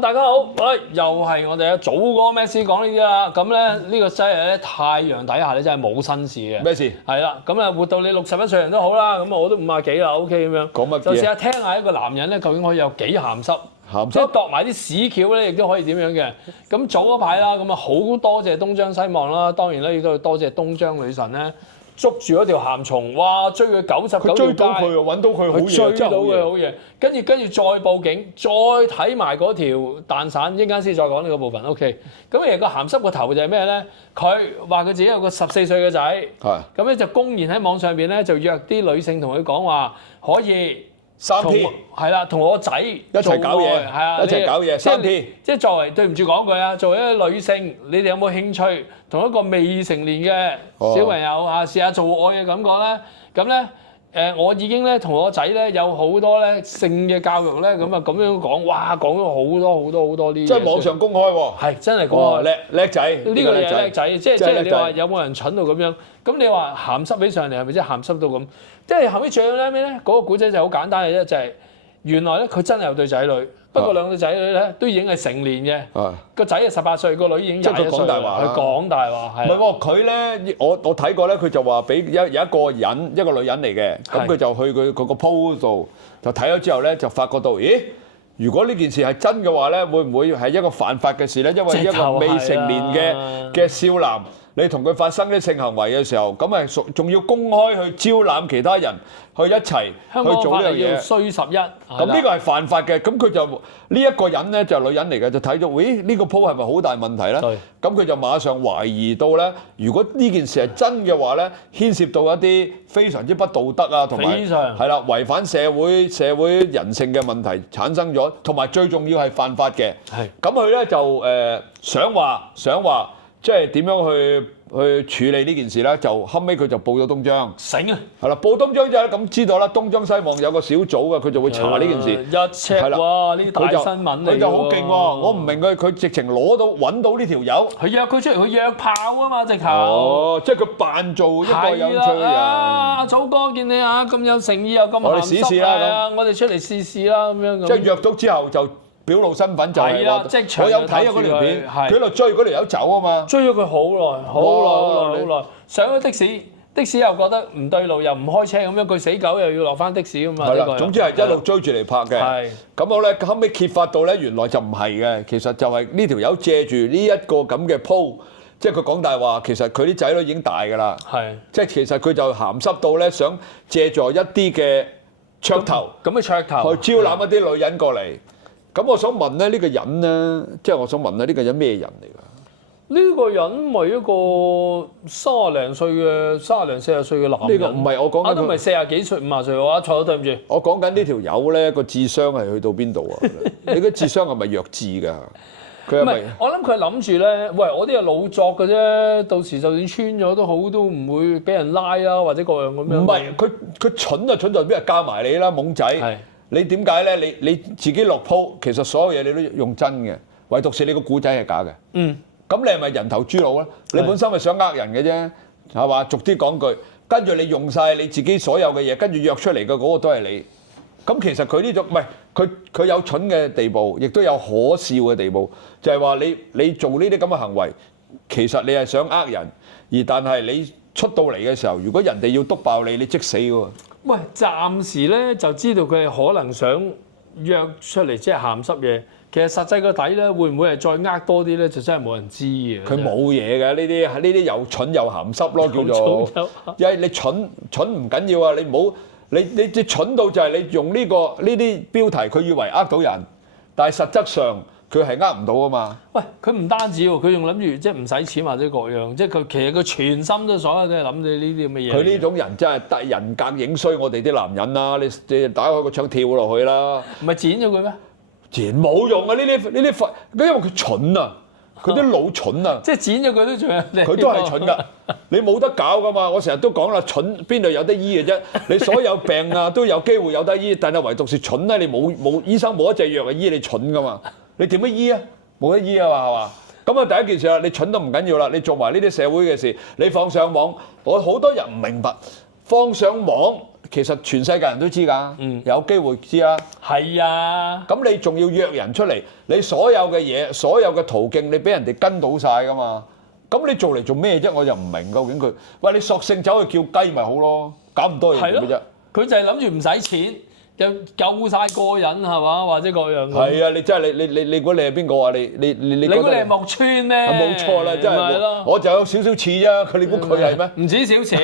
大家好，喂，又係我哋阿祖哥咩師講呢啲啦。咁咧呢個真係咧太陽底下咧真係冇新事嘅。咩事？係啦，咁啊活到你61歲人都好啦，咁我都50幾啦 ，OK 咁樣。講乜嘢？就試下聽下一個男人咧究竟可以有幾鹹濕，鹹濕即係度埋啲屎橋咧，亦都可以點樣嘅。咁早嗰排啦，咁啊好多謝東張西望啦，當然咧亦都要多謝東張女神咧。捉住嗰條鹹蟲，哇！追佢99條街，佢追到佢喎，揾到佢好嘢，追到佢好嘢。跟住再報警，再睇埋嗰條蛋散，一陣間先再講呢個部分。OK。咁其實個鹹濕個頭就係咩咧？佢話佢自己有個14歲嘅仔，係咁咧就公然喺網上邊咧就約啲女性同佢講話可以。3天係啦，同我仔一齊搞嘢，係啊，一齊搞嘢3天。即係作為對唔住講句啊，作為一個女性，你哋有冇興趣同一個未成年嘅小朋友啊試下做愛嘅感覺咧？咁咧我已經咧同我仔咧有好多咧性嘅教育咧，咁啊咁樣講，哇講咗好多呢啲。即係網上公開喎。係真係公開。叻仔。呢個嘢叻仔，即係你話有冇人蠢到咁樣？咁你話鹹濕起上嚟係咪真係鹹濕到咁？即係後尾最後咩咧？嗰個古仔就好簡單嘅啫，就係原來咧佢真係有對仔女，不過兩對仔女咧都已經係成年嘅。個仔係18歲，個女已經21歲。即係佢講大話。佢講大話係。唔係喎，佢咧我睇過咧，佢就話俾有一個人一個女人嚟嘅，咁佢就去佢個 post 度就睇咗之後咧，就發覺到咦，如果呢件事係真嘅話咧，會唔會係一個犯法嘅事咧？因為一個未成年嘅少男。你同佢發生啲性行為嘅時候，咁咪仲要公開去招攬其他人去一齊去做呢樣嘢，衰11。咁呢個係犯法嘅，咁佢就呢一個人咧就女人嚟嘅，就睇到，咦呢個 po 係咪好大問題咧？咁佢就馬上懷疑到咧，如果呢件事係真嘅話咧，牽涉到一啲非常之不道德啊，同埋係啦違反社會人性嘅問題產生咗，同埋最重要係犯法嘅。咁佢咧就想話。即係點樣去處理呢件事咧？就後尾佢就報咗東張。醒啊！係啦，報東張就咁知道啦。東張西望有個小組嘅，佢就會查呢件事。一 check 喎，呢啲大新聞嚟喎。佢就好勁喎！我唔明佢直情揾到呢條友。佢約佢出嚟，佢約炮啊嘛，直頭。哦，即係佢扮做一個有趣嘅人。阿祖哥見你啊咁有誠意又咁鹹濕，我哋試試啦，我哋出嚟試試啦咁樣。即係約到之後就。表露身份就係話，我有睇啊嗰條片，佢喺度追嗰條友走啊嘛，追咗佢好耐，上咗的士，的士又覺得唔對路，又唔開車咁樣，佢死狗又要落翻的士咁嘛。係啦，總之係一路追住嚟拍嘅。係。咁好咧，後尾揭發到咧，原來就唔係嘅，其實就係呢條友借住呢一個咁嘅鋪，即係佢講大話，其實佢啲仔女已經大㗎啦。係。即係其實佢就鹹濕到咧，想借助一啲嘅噱頭，咁嘅噱頭，去招攬一啲女人過嚟。咁我想問咧，呢個人咧，即係我想問咧，呢個人咩人嚟㗎？呢個人咪一個30零歲嘅30零40歲嘅男人。呢個唔係我講緊，都唔係40幾歲50歲，我錯咗對唔住。我講緊呢條友咧個智商係去到邊度啊？你個智商係咪弱智㗎？佢係咪？我諗佢係諗住咧，喂，我啲係老作嘅啫，到時就算穿咗都好，都唔會俾人拉啊，或者各樣咁樣。唔係，佢蠢就蠢在邊日教埋你啦，懵仔。你點解咧？你自己落鋪，其實所有嘢你都用真嘅，唯獨是你個古仔係假嘅。咁你係咪人頭豬腦咧？你本身係想呃人嘅啫，係嘛？逐啲講句，跟住你用晒你自己所有嘅嘢，跟住約出嚟嘅嗰個都係你。咁其實佢呢種唔係佢有蠢嘅地步，亦都有可笑嘅地步，就係話你做呢啲咁嘅行為，其實你係想呃人，但係你出到嚟嘅時候，如果人哋要篤爆你，你即死㗎喎。喂，暫時咧就知道佢係可能想約出嚟即係鹹濕嘢，其實實際個底咧會唔會係再呃多啲咧？就真係冇人知嘅。佢冇嘢嘅，呢啲又蠢又鹹濕咯，叫做。因為你蠢唔緊要啊，你唔好你蠢到就係你用呢啲標題，佢以為呃到人，但係實質上。佢係呃唔到啊嘛！喂，佢唔單止喎，佢仲諗住即係唔使錢或者各樣，即係佢其實佢全心都所有都係諗住呢啲咁嘅嘢。佢呢種人真係得人格影衰我哋啲男人啦！你打開個窗跳落去啦！唔係剪咗佢咩？剪冇用啊！呢啲因為佢蠢啊！佢啲腦蠢啊！即係剪咗佢都仲有佢都係蠢㗎！你冇得搞㗎嘛！我成日都講啦，蠢邊度有得醫嘅啫？你所有病啊都有機會有得醫，但係唯獨是蠢咧，你冇醫生冇一隻藥係醫你蠢㗎嘛！你點樣醫啊？冇得醫啊嘛，係嘛？咁啊，第一件事啦，你蠢都唔緊要啦，你做埋呢啲社會嘅事，你放上網，我好多人唔明白，放上網其實全世界人都知㗎，有機會知啊。係啊，咁你仲要約人出嚟，你所有嘅嘢、所有嘅途徑，你俾人哋跟到晒㗎嘛？咁你做嚟做咩啫？我就唔明究竟佢，喂，你索性走去叫雞咪好咯，搞咁多嘢做咩啫？佢就係諗住唔使錢。又夠晒過癮係嘛，或者各樣。係啊，你真係你估你係邊個啊？你估你係木村咩？冇錯啦，真係。我就有少少似啫，你估佢係咩？唔止少少，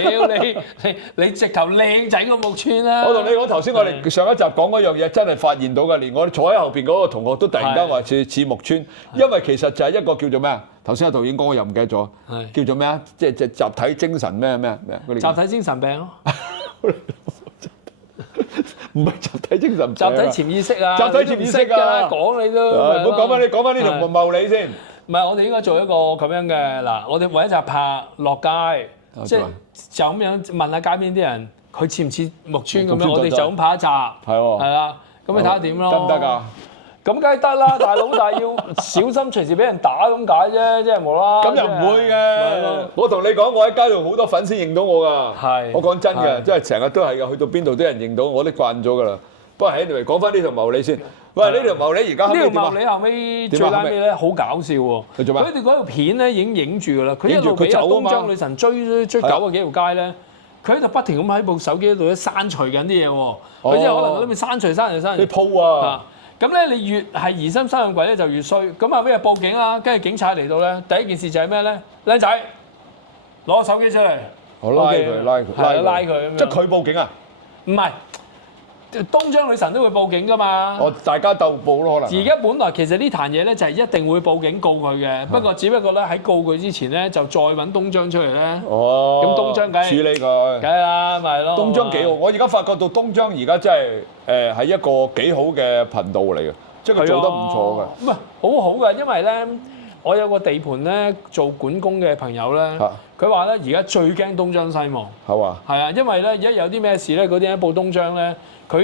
你直頭靚仔過木村啦。我同你講頭先，我哋上一集講嗰樣嘢真係發現到㗎，連我坐喺後邊嗰個同學都突然間話似木村，因為其實就係一個叫做咩啊？頭先阿導演講我又唔記得咗，叫做咩啊？即係集體精神咩？集體精神病咯。唔係集體精神病，集體潛意識啊！集體潛意識啊！講你都，唔好講翻呢條茂利先。唔係，我哋應該做一個咁樣嘅嗱，我哋唯一就係拍落街，即係就咁樣問下街邊啲人，佢似唔似木村咁樣？我哋就咁拍一集，係喎，係啦，咁你睇下點咯？得唔得㗎？咁梗係得啦，大佬，但係要小心隨時俾人打咁解啫，即係冇啦。咁又唔會嘅。我同你講，我喺街度好多粉絲認到我㗎。係。我講真嘅，即係成日都係㗎，去到邊度都有人認到，我都慣咗㗎啦。不過喺度講翻呢條茂利先。喂，呢條茂利而家呢條茂利後尾最拉尾咧，好搞笑喎。佢做咩？佢哋嗰條片咧已經影住㗎啦。佢一路俾東張女神追九啊幾條街咧，佢喺度不停咁喺部手機度咧刪除緊啲嘢喎。佢即係可能嗰啲刪除。啲鋪啊！咁咧，你越係疑心生養鬼咧，就越衰。咁後尾就報警啦，跟住警察嚟到咧，第一件事就係咩咧？靚仔攞個手機出嚟，我拉佢拉佢咁樣。即係佢報警啊？唔係，東張女神都會報警噶嘛。大家鬥報咯，可能。而家本來其實呢壇嘢咧就係一定會報警告佢嘅，不過只不過咧喺告佢之前咧就再揾東張出嚟咧。哦。咁東張梗係處理佢。梗係啦，咪係咯。東張幾好，我而家發覺到東張而家真係係一個幾好嘅頻道嚟嘅，即係佢做得唔錯嘅。唔係好好嘅，因為咧我有個地盤咧做管工嘅朋友咧，佢話咧而家最驚東張西望。係嘛？係啊，因為咧而家有啲咩事咧，嗰啲人報東張咧，佢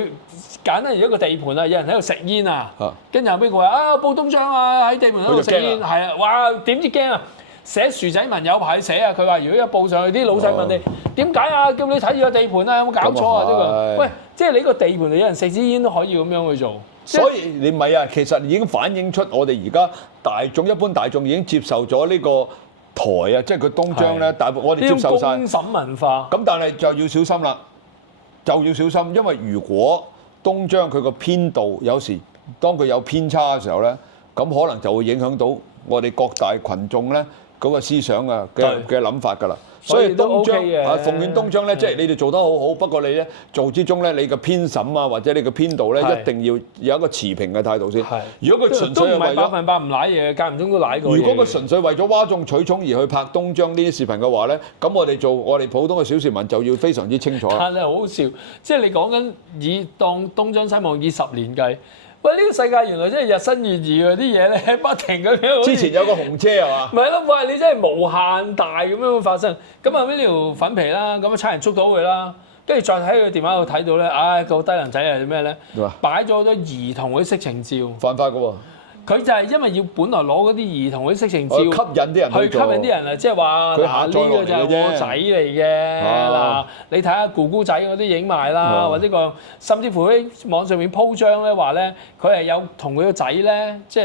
簡單而一個地盤啊，有人喺度食煙啊，跟住後邊佢話啊報東張啊喺地盤喺度食煙，係啊，哇點知驚啊！寫薯仔文有排寫啊！佢話如果一報上去，啲老細問你點解啊？叫你睇住個地盤啊，有冇搞錯啊？呢個喂，即係你個地盤度有人食支煙都可以咁樣去做。所以你唔係啊，其實已經反映出我哋而家一般大眾已經接受咗呢個台啊，即係佢東張咧，大部我哋接受晒。公審文化。咁但係就要小心啦，因為如果東張佢個編導有時當佢有偏差嘅時候咧，咁可能就會影響到我哋各大群眾咧嗰個思想啊嘅諗法㗎啦。所以東張奉勸東張咧，即係你哋做得好好，不過你咧做之中咧，你嘅編審啊或者你嘅編導咧，一定要有一個持平嘅態度先。如果佢純粹係為咗100%唔舐嘢，間唔中都舐過嘢。如果佢純粹為咗嘩眾取寵而去拍東張呢啲視頻嘅話咧，咁我哋普通嘅小市民就要非常之清楚啦。但係好好笑，即係你講緊以當東張西望以10年計。喂！呢個世界原來真係日新月異喎，啲嘢咧不停咁樣。之前有個紅車係嘛？唔係咯，喂！你真係無限大咁樣發生。咁後尾呢條粉皮啦，咁啊差人捉到佢啦，跟住再喺佢電話度睇到咧，唉個低能仔係咩咧？擺咗好多兒童嗰啲色情照。犯法㗎喎！佢就係因為要本來攞嗰啲兒童嗰啲色情照，吸引啲人去做。吸引啲人啊！即係話嗱，呢個就係我仔嚟嘅嗱，你睇下姑姑仔嗰啲影埋啦，或者個甚至乎喺網上面鋪張咧話咧，佢係有同佢個仔咧，即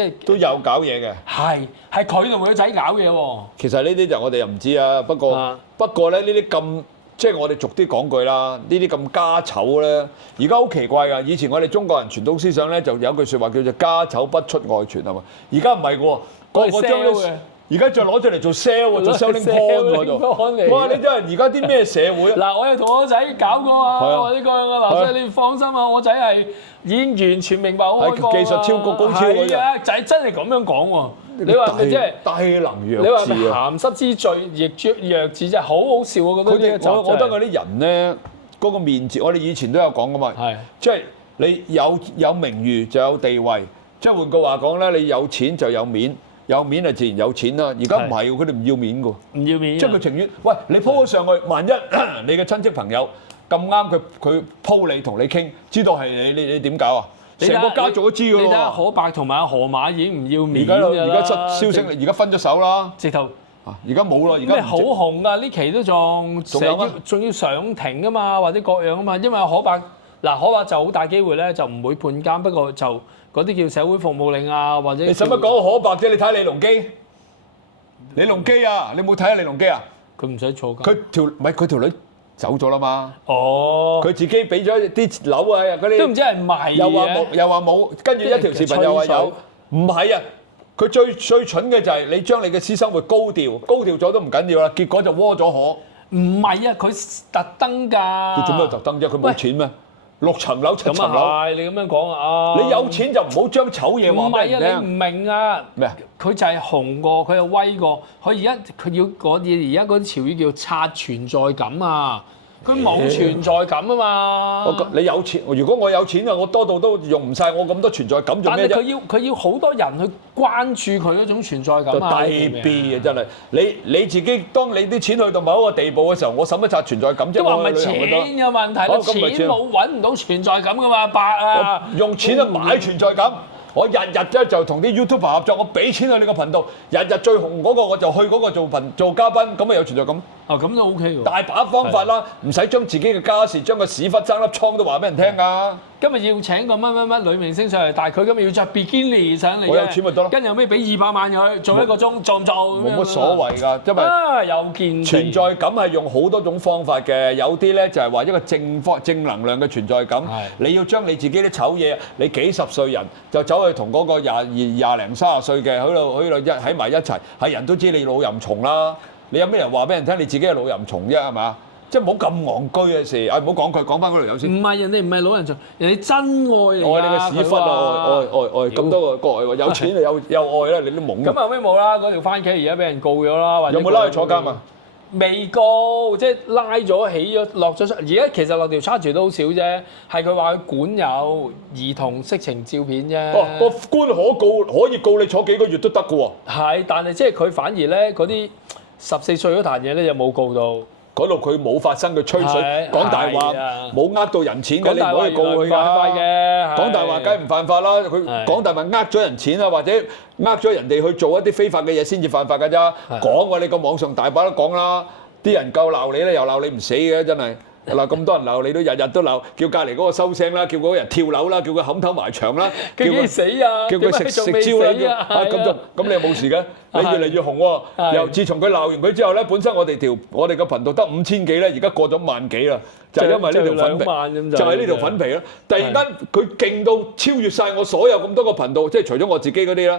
係都有搞嘢嘅。係佢同佢個仔搞嘢喎。其實呢啲就我哋又唔知啊，不過咧呢啲咁。即係我哋俗啲講句啦，呢啲咁家醜咧，而家好奇怪㗎。以前我哋中國人傳統思想咧，就有句説話叫做家醜不出外傳係嘛。而家唔係喎，個將咧，而家再攞出嚟做 sell 喎，做 selling point 嗰度。哇！你真係而家啲咩社會啊？嗱，我又同我仔搞過啊，或者講啊，嗱，所以你放心啊，我仔係已經完全明白我開講技術超高超嗰啲。係啊，仔真係咁樣講喎。你話咪即係低能弱智啊！鹹濕之罪亦弱智真係好好笑，我覺得。我覺得嗰啲人咧，嗰個面子，我哋以前都有講噶嘛。係。即係你有名譽就有地位，即係換句話講咧，你有錢就有面，有面就自然有錢啦。而家唔係喎，佢哋唔要面㗎。唔要面。即係佢情願，喂，你 po 咗上去，萬一你嘅親戚朋友咁啱佢 po 你同你傾，知道係你點搞啊？成個家族都知㗎喎。你睇下可伯同埋阿河馬已經唔要面㗎啦。而家出消息，而家分咗手啦。直頭而家冇啦，而家咩好紅㗎？呢期都仲仲有咩仲要上庭啊嘛，或者各樣啊嘛。因為可伯就好大機會咧，就唔會判監，不過就嗰啲叫社會服務令啊，或者你使乜講可伯啫？你睇李隆基，李隆基啊，你冇睇下李隆基啊？佢唔使坐監。佢條女走咗啦嘛。哦，佢自己俾咗啲樓啊，嗰啲都唔知係咪又話冇，又話冇，跟住一條視頻又話有，唔係啊！佢最蠢嘅就係你將你嘅私生活高調咗都唔緊要啦，結果就窩咗河。唔係啊，佢特登㗎。佢做咩特登啫？佢冇錢咩？6層樓7層樓。咁啊係，你咁樣講啊。你有錢就唔好將醜嘢話俾人聽。唔係啊，你唔明啊。咩啊？佢就係紅過，佢又威過，佢而家佢要嗰啲，而家嗰啲潮語叫刷存在感啊。佢冇存在感啊嘛！你有錢，如果我有錢啊，我多到都用唔晒我咁多存在感做咩啫？但係佢要好多人去關注佢嗰種存在感啊！低 B 啊，真係你自己，當你啲錢去到某一個地步嘅時候，我使乜刷存在感啫？即係話唔係錢嘅問題啦，錢冇揾唔到存在感噶嘛，伯啊！用錢去買存在感。我日日咧就同啲 YouTuber 合作，我俾錢去你個頻道，日日最紅嗰個我就去嗰個做嘉賓，咁咪有存在感。咁都 OK 喎。大把方法啦，唔使將自己嘅家事、將個屎忽爭粒瘡都話俾人聽㗎。今日要請個乜女明星上嚟，但係佢今日要着 bikini 上嚟我有錢咪得咯。跟住後尾俾200萬佢做1個鐘，做唔做？冇乜所謂㗎，因為有見存在感係用好多種方法嘅，有啲咧就係話一個正能量嘅存在感。你要將你自己啲醜嘢，你幾十歲人就走去同嗰個廿零30歲嘅喺度喺埋一齊，係人都知你老淫蟲啦。你有咩人話俾人聽你自己係老淫蟲啫係嘛？即係唔好咁戇居嘅事，唔好講佢，講翻嗰條友先。唔係人哋唔係老人做，人哋真愛嚟㗎。愛你嘅屎忽啊！愛咁多個愛喎，有錢就有愛啦，你都懵。咁後尾冇啦，嗰條番茄而家俾人告咗啦，或者有冇拉去坐監啊？未告，即係拉咗起咗落咗出。而家其實落條 charge 都好少啫，係佢話佢管有兒童色情照片啫。個官可以告你坐幾個月都得㗎喎。係，但係即係佢反而咧嗰啲14歲嗰壇嘢咧就冇告到。嗰度佢冇發生，佢吹水講大話，冇呃到人錢嘅，你唔可以告佢㗎。講大話梗係唔犯法啦，佢講大話呃咗人錢啊，或者呃咗人哋去做一啲非法嘅嘢先至犯法㗎咋。講喎，你個網上大把都講啦，啲人夠鬧你咧，又鬧你唔死嘅，真係。嗱咁多人鬧你都日日都鬧，叫隔離嗰個收聲啦，叫嗰個人跳樓啦，叫佢冚頭埋牆啦，叫佢死啊，叫佢食蕉啦，咁你有冇事嘅？你越嚟越紅喎，又自從佢鬧完佢之後咧，本身我哋個頻道得5000幾咧，而家過咗1萬幾啦，就係因為呢條粉皮，就係呢條粉皮啦。突然間佢勁到超越晒我所有咁多個頻道，即係除咗我自己嗰啲啦。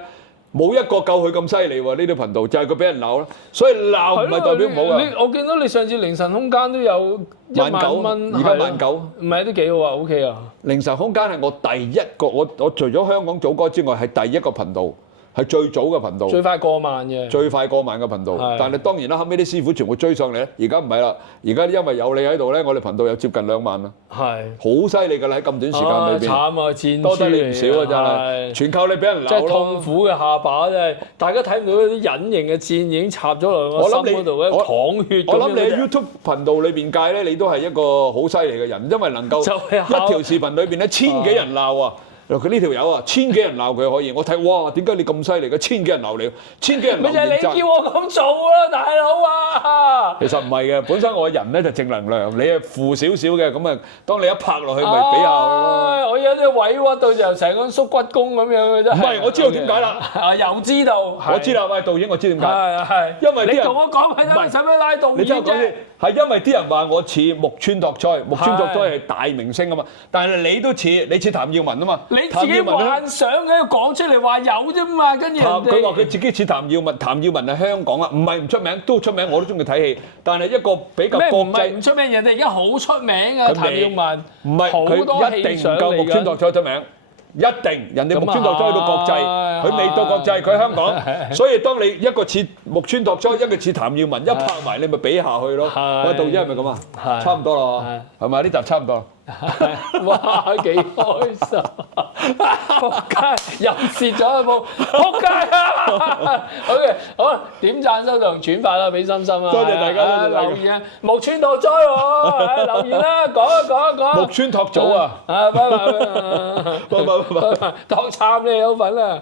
冇一個夠佢咁犀利喎！呢啲頻道就係佢俾人鬧啦，所以鬧唔係代表唔好啊！我見到你上次凌晨空間都有1萬蚊，而家19000，唔係都幾好啊 ，OK 啊！凌晨空間係我第一個，我除咗香港早歌之外，係第一個頻道。係最早嘅頻道，最快過萬嘅，最快過萬嘅頻道。但係當然啦，後尾啲師傅全部追上嚟咧。而家唔係啦，而家因為有你喺度咧，我哋頻道有接近2萬啦。係，好犀利㗎啦！喺咁短時間裏邊，慘啊，戰多得你唔少啊！真係，全靠你俾人鬧咯。即係痛苦嘅下巴，真係大家睇唔到嗰啲隱形嘅箭已經插咗落我心嗰度咧，淌血。我諗你喺 YouTube 頻道裏邊計咧，你都係一個好犀利嘅人，因為能夠一條視頻裏邊咧1000幾人鬧啊！佢呢條友啊，1000幾人鬧佢可以，我睇哇，點解你咁犀利嘅1000幾人鬧你，1000幾人鬧你，咪就係你叫我咁做啦，大佬啊！其實唔係嘅，本身我人咧就正能量，你係負少少嘅，咁啊，當你一拍落去，咪俾下佢咯。我有啲委屈到就成個縮骨功咁樣嘅啫。唔係，我知道點解啦。又知道。我知啦，喂，導演，我知點解。係。因為啲人你同我講係啦，使乜拉導演啫？係因為啲人話我似木村拓哉，木村拓哉係大明星啊嘛，但係你都似，你似譚耀文啊嘛。你自己幻想嘅講出嚟話有啫嘛，跟住佢話佢自己似譚耀文，譚耀文係香港啊，唔係唔出名，都出名，我都中意睇戲。但係一個比較國際唔出名，人哋而家好出名啊，譚耀文。唔係佢一定唔夠木村拓哉出名，一定人哋木村拓哉去到國際，佢未到國際，佢香港。所以當你一個似木村拓哉，一個似譚耀文，一拍埋你咪比下去咯。喂，導演係咪咁啊？差唔多啦，係咪？呢集差唔多。哇！幾開心，仆街又蝕咗一鋪，仆街啊！OK， 好，點讚收藏轉發啦，俾心心啊！多謝大家，留言啊！木村拓哉喎，留言啦，講一講。木村拓祖啊！拜拜，託參你有份啊！